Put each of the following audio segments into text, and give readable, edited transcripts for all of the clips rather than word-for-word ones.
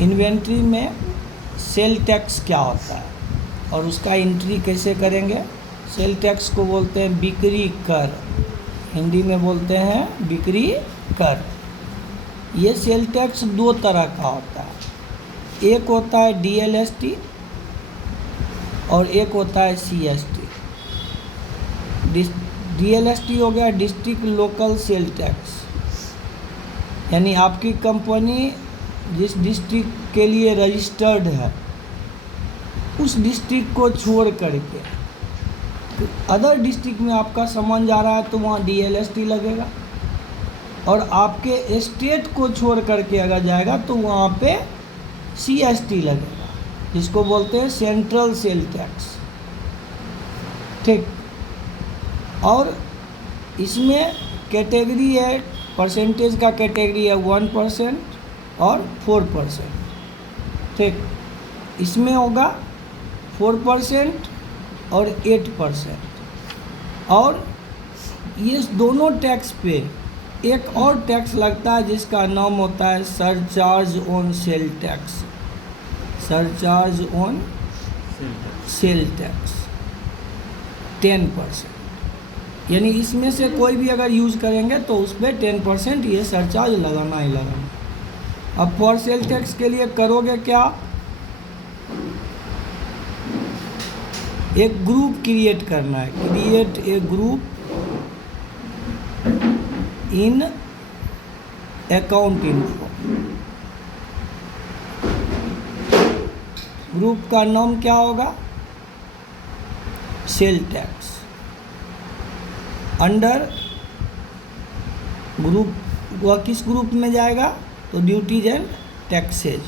Inventory में sale tax क्या होता है और उसका एंट्री कैसे करेंगे। सेल टैक्स को बोलते हैं बिक्री कर, हिंदी में बोलते हैं बिक्री कर। ये सेल टैक्स दो तरह का होता है, एक होता है DLST और एक होता है CST। DLST हो गया डिस्ट्रिक्ट लोकल सेल टैक्स, यानी आपकी कंपनी जिस डिस्ट्रिक्ट के लिए रजिस्टर्ड है उस डिस्ट्रिक्ट को छोड़ करके अदर डिस्ट्रिक्ट में आपका सामान जा रहा है तो वहाँ DLST लगेगा, और आपके स्टेट को छोड़ करके अगर जाएगा तो वहाँ पे CST लगेगा, जिसको बोलते हैं सेंट्रल सेल टैक्स। ठीक, और इसमें कैटेगरी है, परसेंटेज का कैटेगरी है 1% और 4%। ठीक, इसमें होगा 4% और 8%। और ये दोनों टैक्स पे एक और टैक्स लगता है जिसका नाम होता है surcharge on sale tax. Surcharge on sale tax 10%, यानी इसमें से कोई भी अगर यूज़ करेंगे तो उस पर 10% ये सरचार्ज लगाना ही लगाना। अब फॉर सेल टैक्स के लिए करोगे क्या, एक ग्रुप क्रिएट करना है, create a group in account info. Group का नाम क्या होगा, सेल टैक्स। अंडर ग्रुप, वह किस ग्रुप में जाएगा तो ड्यूटीज एंड टैक्सेज,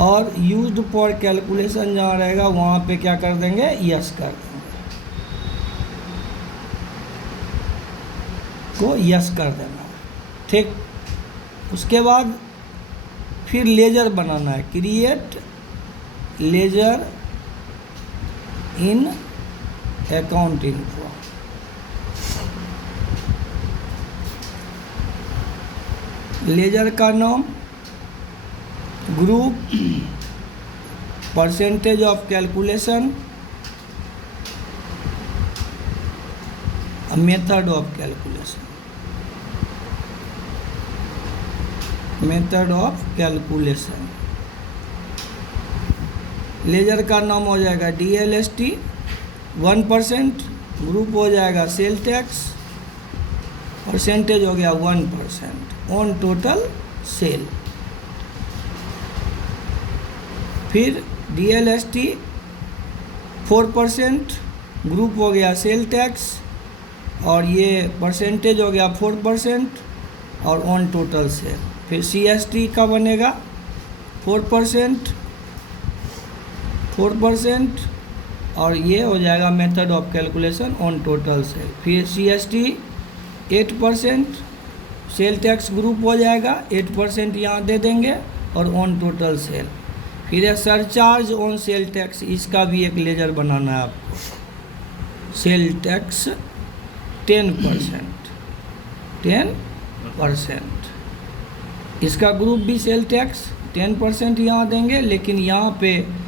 और यूज्ड फॉर कैलकुलेशन जहाँ रहेगा वहाँ पे क्या कर देंगे, यस कर देंगे, को यस कर देना। ठीक, उसके बाद फिर लेजर बनाना है, create ledger in account info. Ledger का नाम group, percentage of calculation, method of calculation, method of calculation. Ledger का नाम हो जाएगा DLST 1%, ग्रुप हो जाएगा सेल टैक्स, परसेंटेज हो गया 1% ऑन टोटल सेल। फिर DLST 4%, ग्रुप हो गया सेल टैक्स, और ये परसेंटेज हो गया 4% और ऑन टोटल सेल। फिर CST का बनेगा 4%, और ये हो जाएगा method of calculation on total sale. फिर CST 8%, सेल टैक्स ग्रुप हो जाएगा 8% यहाँ दे देंगे, और ऑन टोटल सेल। फिर है सरचार्ज ऑन सेल टैक्स, इसका भी एक लेजर बनाना है आपको। सेल टैक्स 10%, इसका ग्रुप भी सेल टैक्स 10% यहाँ देंगे, लेकिन यहाँ पे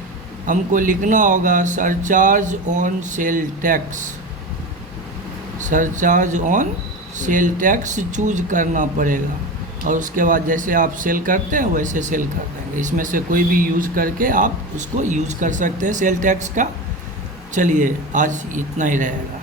हमको लिखना होगा surcharge on sale tax. Surcharge on sale tax choose करना पड़ेगा, और उसके बाद जैसे आप सेल करते हैं वैसे सेल कर देंगे। इसमें से कोई भी यूज़ करके आप उसको यूज़ कर सकते हैं सेल टैक्स का। चलिए आज इतना ही रहेगा।